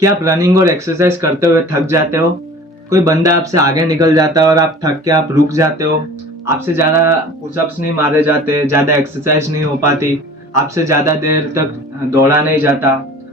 क्या आप रनिंग और एक्सरसाइज करते हुए थक जाते हो? कोई बंदा आपसे आगे निकल जाता है और आप थक के आप रुक जाते हो। आपसे ज़्यादा पुशअप्स नहीं मारे जाते, ज़्यादा एक्सरसाइज नहीं हो पाती, आपसे ज़्यादा देर तक दौड़ा नहीं जाता,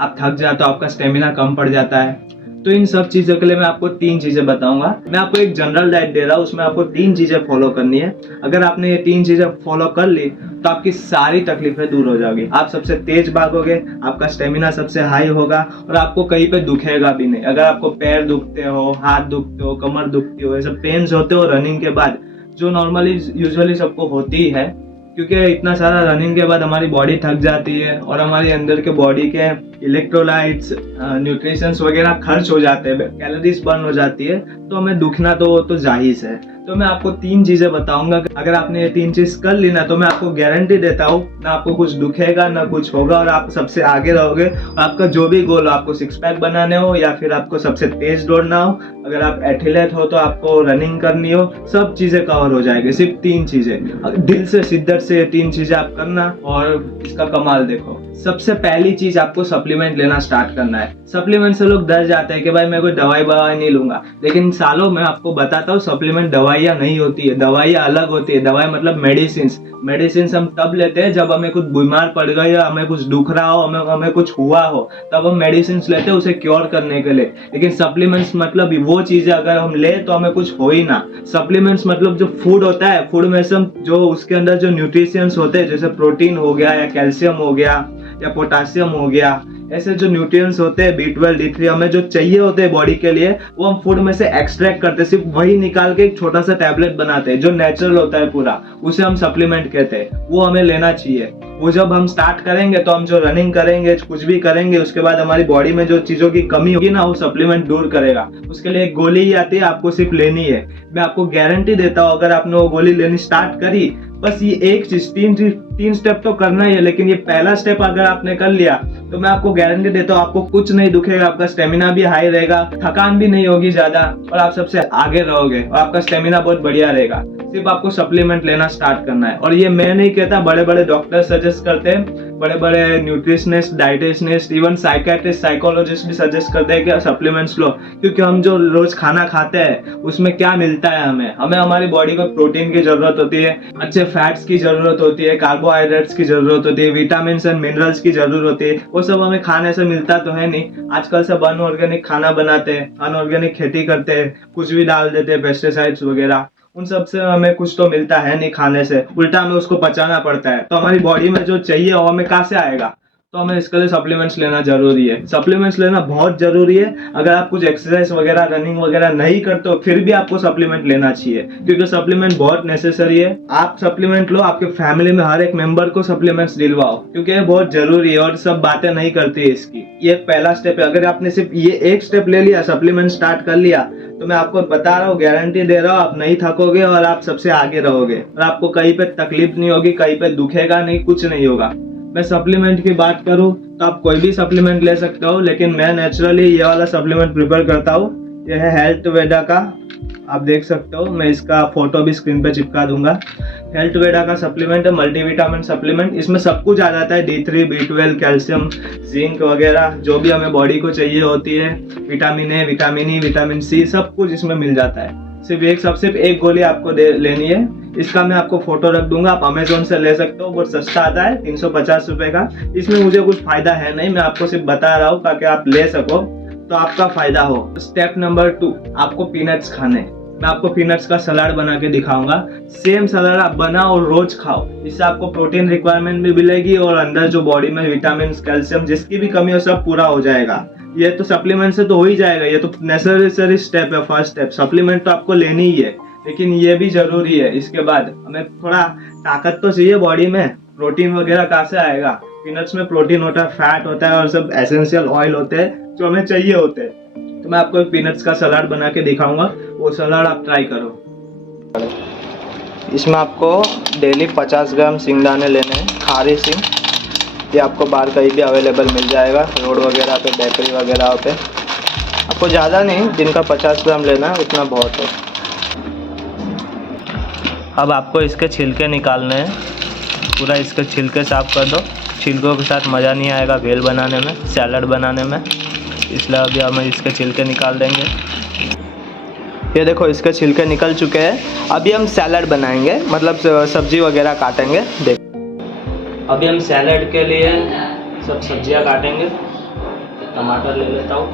आप थक जाते हो, आपका स्टेमिना कम पड़ जाता है। तो इन सब चीज़ों के लिए मैं आपको 3 चीज़ें बताऊंगा। मैं आपको एक जनरल डाइट दे रहा हूँ, उसमें आपको 3 चीज़ें फॉलो करनी है। अगर आपने ये 3 चीज़ें फॉलो कर ली तो आपकी सारी तकलीफें दूर हो जाएगी। आप सबसे तेज भागोगे, आपका स्टेमिना सबसे हाई होगा और आपको कहीं पे दुखेगा भी नहीं। अगर आपको पैर दुखते हो, हाथ दुखते हो, कमर दुखती हो, ये सब पेन्स होते हो रनिंग के बाद, जो नॉर्मली यूजुअली सबको होती है, क्योंकि इतना सारा रनिंग के बाद हमारी बॉडी थक जाती है और हमारे अंदर के बॉडी के इलेक्ट्रोलाइट्स, न्यूट्रिशंस वगैरह खर्च हो जाते हैं, कैलोरीज बर्न हो जाती है, तो हमें दुखना तो जाहिर है। तो मैं आपको 3 चीजें बताऊंगा, अगर आपने ये 3 चीज कर ली ना तो मैं आपको गारंटी देता हूँ ना आपको कुछ दुखेगा ना कुछ होगा और आप सबसे आगे रहोगे। और आपका जो भी गोल हो, आपको 6 पैक बनाने हो या फिर आपको सबसे तेज दौड़ना हो, अगर आप एथलीट हो तो आपको रनिंग करनी हो, सब चीजें कवर हो जाएगी। सिर्फ 3 चीजें, दिल से शिद्दत से 3 चीजें आप करना और इसका कमाल देखो। सबसे पहली चीज, आपको सप्लीमेंट लेना स्टार्ट करना है। सप्लीमेंट से लोग डर जाते हैं कि भाई मैं कोई दवाई नहीं लूंगा, लेकिन सालों मैं आपको बताता हूँ सप्लीमेंट दवाइयाँ नहीं होती है। दवाइयाँ अलग होती है। दवाई मतलब मेडिसिन। मेडिसिन हम तब लेते हैं जब हमें कुछ बीमार पड़ गए या हमें कुछ दुख रहा हो, हमें कुछ हुआ हो, तब हम मेडिसिन लेते हैं उसे क्योर करने के लिए। लेकिन सप्लीमेंट्स मतलब वो चीजें अगर हम ले तो हमें कुछ हो ही ना। सप्लीमेंट्स मतलब जो फूड होता है, फूड में से हम जो उसके अंदर जो न्यूट्रिशंस होते हैं, जैसे प्रोटीन हो गया या कैल्शियम हो गया या पोटासियम हो गया, ऐसे जो न्यूट्रिएंट्स होते हैं, B12 D3 हमें जो चाहिए होते हैं बॉडी के लिए, वो हम फूड में से एक्सट्रैक्ट करते हैं। सिर्फ वही निकाल के एक छोटा सा टैबलेट बनाते हैं जो नेचुरल होता है पूरा, उसे हम सप्लीमेंट कहते हैं। वो हमें लेना चाहिए। वो जब हम स्टार्ट करेंगे तो हम जो रनिंग करेंगे, कुछ भी करेंगे, उसके बाद हमारी बॉडी में जो चीजों की कमी होगी ना, वो सप्लीमेंट दूर करेगा। उसके लिए एक गोली ही आती है, आपको सिर्फ लेनी है। मैं आपको गारंटी देता हूँ, अगर आपने वो गोली लेनी स्टार्ट करी, बस ये एक चीज, 3 स्टेप तो करना ही है, लेकिन ये पहला स्टेप अगर आपने कर लिया तो मैं आपको गारंटी देता हूँ आपको कुछ नहीं दुखेगा, आपका स्टेमिना भी हाई रहेगा, थकान भी नहीं होगी ज्यादा और आप सबसे आगे रहोगे और आपका स्टेमिना बहुत बढ़िया रहेगा। सिर्फ आपको सप्लीमेंट लेना स्टार्ट करना है। और ये मैं नहीं कहता, बड़े बड़े डॉक्टर सजेस्ट करते हैं, बड़े बड़े न्यूट्रिशनिस्ट, डाइटिशियनिस्ट, इवन साइकेट्रिस्ट, साइकोलॉजिस्ट भी सजेस्ट करते हैं कि सप्लीमेंट्स लो। क्योंकि हम जो रोज खाना खाते हैं उसमें क्या मिलता है, हमें हमारी बॉडी को प्रोटीन की जरूरत होती है, अच्छे फैट्स की जरूरत होती है, कार्बोहाइड्रेट्स की जरूरत होती है, विटामिन एंड मिनरल्स की जरूरत होती है। वो सब हमें खाने से मिलता तो है नहीं। आजकल सब अनऑर्गेनिक खाना बनाते हैं, अनऑर्गेनिक खेती करते हैं, कुछ भी डाल देते हैं, पेस्टिसाइड्स वगैरह। उन सब से हमें कुछ तो मिलता है नहीं खाने से, उल्टा हमें उसको पचाना पड़ता है। तो हमारी बॉडी में जो चाहिए वो हमें कहाँ से आएगा? तो हमें इसके लिए सप्लीमेंट्स लेना जरूरी है। सप्लीमेंट्स लेना बहुत जरूरी है। अगर आप कुछ एक्सरसाइज वगैरह, रनिंग वगैरह नहीं करते हो, फिर भी आपको सप्लीमेंट लेना चाहिए, क्योंकि सप्लीमेंट बहुत नेसेसरी है। आप सप्लीमेंट लो, आपके फैमिली में हर एक मेंबर को सप्लीमेंट्स दिलवाओ, क्योंकि ये बहुत जरूरी है और सब बातें नहीं करती है इसकी। ये पहला स्टेप है। अगर आपने सिर्फ ये एक स्टेप ले लिया, सप्लीमेंट स्टार्ट कर लिया, तो मैं आपको बता रहा हूँ, गारंटी दे रहा हूँ, आप नहीं थकोगे और आप सबसे आगे रहोगे और आपको कहीं पे तकलीफ नहीं होगी, कहीं पे दुखेगा नहीं, कुछ नहीं होगा। मैं सप्लीमेंट की बात करूँ तो आप कोई भी सप्लीमेंट ले सकते हो, लेकिन मैं नेचुरली ये वाला सप्लीमेंट प्रिपेयर करता हूँ। यह है हेल्थ वेडा का, आप देख सकते हो, मैं इसका फोटो भी स्क्रीन पे चिपका दूंगा। हेल्थ वेडा का सप्लीमेंट है, मल्टीविटामिन सप्लीमेंट। इसमें सब कुछ आ जाता है, D3, B12, कैल्शियम, जिंक वगैरह, जो भी हमें बॉडी को चाहिए होती है, vitamin A, vitamin E, vitamin C, सब कुछ इसमें मिल जाता है। सिर्फ एक गोली आपको लेनी है। इसका मैं आपको फोटो रख दूंगा, आप अमेजोन से ले सकते हो, बहुत सस्ता आता है, 350 रुपए का। इसमें मुझे कुछ फायदा है नहीं, मैं आपको सिर्फ बता रहा हूँ ताकि आप ले सको तो आपका फायदा हो। स्टेप नंबर 2, आपको पीनट्स खाने। मैं आपको पीनट्स का सलाद बना के दिखाऊंगा। सेम सलाद आप बनाओ और रोज खाओ, इससे आपको प्रोटीन रिक्वायरमेंट भी मिलेगी और अंदर जो बॉडी में विटामिन, कैल्शियम, जिसकी भी कमी हो सब पूरा हो जाएगा। ये तो सप्लीमेंट से तो हो ही जाएगा, ये तो नेसेसरी स्टेप है, फर्स्ट स्टेप। सप्लीमेंट तो आपको लेनी ही है, लेकिन ये भी जरूरी है। इसके बाद हमें थोड़ा ताकत तो चाहिए बॉडी में, प्रोटीन वगैरह कहाँ से आएगा? पीनट्स में प्रोटीन होता है, फैट होता है और सब एसेंशियल ऑयल होते हैं जो हमें चाहिए होते हैं। तो मैं आपको एक पीनट्स का सलाद बना के दिखाऊंगा, वो सलाद आप ट्राई करो। इसमें आपको डेली 50 ग्राम सिंगदाने लेने हैं, खारी सिंग। ये आपको बाहर कहीं भी अवेलेबल मिल जाएगा, रोड वगैरह पे, बेकरी वगैरह पे। आपको ज़्यादा नहीं, दिन का 50 ग्राम लेना है, उतना बहुत है। अब आपको इसके छिलके निकालने हैं, पूरा इसके छिलके साफ कर दो। छिलकों के साथ मज़ा नहीं आएगा भेल बनाने में, सैलड बनाने में। इसलिए अभी हम इसके छिलके निकाल देंगे। ये देखो इसके छिलके निकल चुके हैं। अभी हम सैलड बनाएंगे, मतलब सब्जी वगैरह काटेंगे। देख, अभी हम सैलड के लिए सब सब्जियां काटेंगे। टमाटर ले लेता हूँ,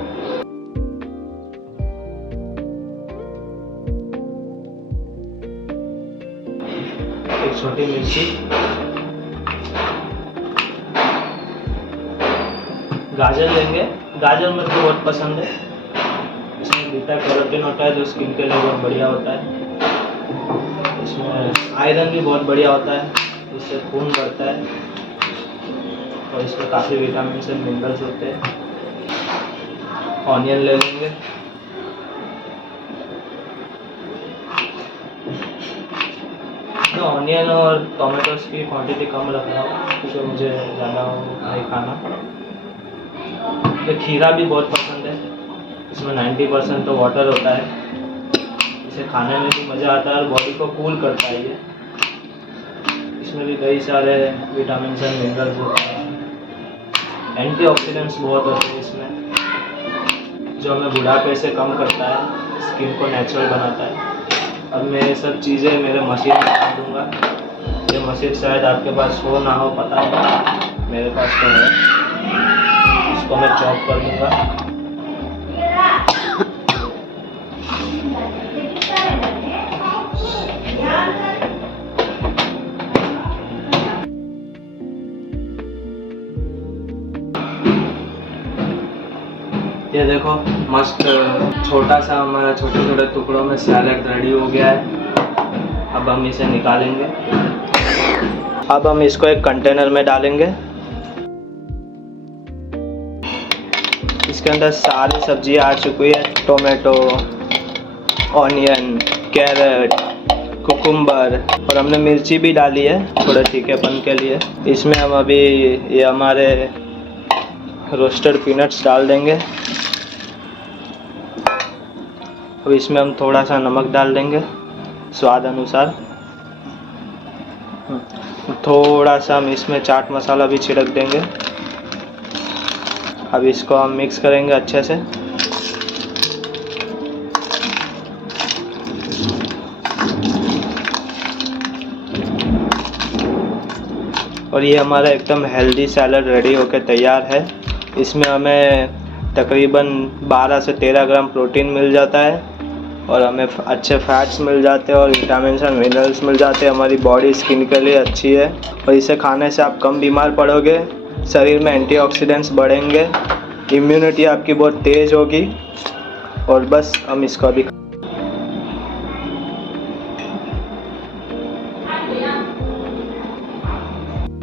एक छोटी मिर्ची, गाजर लेंगे। गाजर मेरे को बहुत पसंद है, इसमें बीटा कैरोटीन होता है जो स्किन के लिए बहुत बढ़िया होता है। इसमें आयरन भी बहुत बढ़िया होता है, इससे खून बढ़ता है और इसमें काफ़ी विटामिन से मिनरल्स होते हैं। ऑनियन ले लेंगे, तो ऑनियन और टोमेटोस की क्वांटिटी कम रख रहा हूँ क्योंकि मुझे ज़्यादा नहीं खाना। तो खीरा भी बहुत पसंद है, इसमें 90% तो वाटर होता है, इसे खाने में भी मज़ा आता है और बॉडी को कूल करता है ये। इसमें भी कई सारे विटामिन एंड मिनरल्स होते हैं, एंटीऑक्सीडेंट्स बहुत होते हैं इसमें, जो हमें बुढ़ापे से कम करता है, स्किन को नेचुरल बनाता है। अब मैं ये सब चीज़ें मेरे मशीन में डाल दूँगा। ये मशीन शायद आपके पास हो ना हो पता नहीं, मेरे पास तो है। इसको मैं चॉप कर दूँगा। ये देखो मस्त छोटा सा हमारा छोटे छोटे टुकड़ों में सैलेड रेडी हो गया है। अब हम इसे निकालेंगे। अब हम इसको एक कंटेनर में डालेंगे। इसके अंदर सारी सब्जियां आ चुकी है, टोमेटो, ऑनियन, कैरेट, कुकुम्बर और हमने मिर्ची भी डाली है थोड़े तीखेपन के लिए। इसमें हम अभी ये हमारे रोस्टेड पीनट्स डाल देंगे। अब इसमें हम थोड़ा सा नमक डाल देंगे स्वाद अनुसार। थोड़ा सा हम इसमें चाट मसाला भी छिड़क देंगे। अब इसको हम मिक्स करेंगे अच्छे से। और ये हमारा एकदम हेल्दी सैलड रेडी होकर तैयार है। इसमें हमें तकरीबन 12 से 13 ग्राम प्रोटीन मिल जाता है और हमें अच्छे फैट्स मिल जाते हैं और विटामिन एंड मिनरल्स मिल जाते हैं। हमारी बॉडी स्किन के लिए अच्छी है और इसे खाने से आप कम बीमार पड़ोगे, शरीर में एंटीऑक्सीडेंट्स बढ़ेंगे, इम्यूनिटी आपकी बहुत तेज़ होगी। और बस हम इसको अभी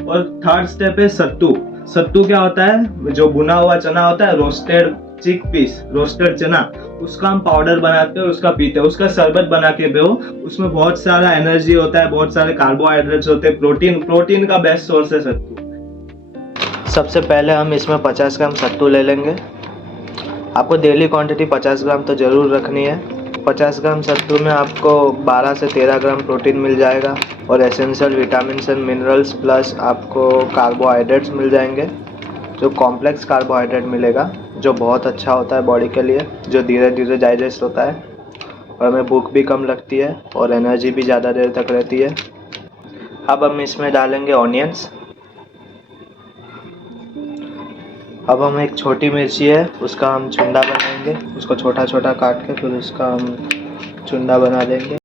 और थर्ड स्टेप है सत्तू। सत्तू क्या होता है? जो भुना हुआ चना होता है, रोस्टेड चिक पीस, रोस्टेड चना, उसका हम पाउडर बनाते हैं और उसका पीते हैं। उसका शरबत बना के पियो, उसमें बहुत सारा एनर्जी होता है, बहुत सारे कार्बोहाइड्रेट्स होते हैं, प्रोटीन का बेस्ट सोर्स है सत्तू। सबसे पहले हम इसमें 50 ग्राम सत्तू ले लेंगे। आपको डेली क्वांटिटी 50 ग्राम तो ज़रूर रखनी है। 50 ग्राम सत्तू में आपको 12 से 13 ग्राम प्रोटीन मिल जाएगा और essential vitamin and minerals plus आपको कार्बोहाइड्रेट्स मिल जाएंगे, जो कॉम्प्लेक्स कार्बोहाइड्रेट मिलेगा, जो बहुत अच्छा होता है बॉडी के लिए, जो धीरे धीरे डाइजेस्ट होता है और हमें भूख भी कम लगती है और एनर्जी भी ज़्यादा देर तक रहती है। अब हम इसमें डालेंगे ऑनियंस। अब हम एक छोटी मिर्ची है उसका हम चुंडा बनाएंगे, उसको छोटा छोटा काट के फिर उसका हम चुंडा बना देंगे।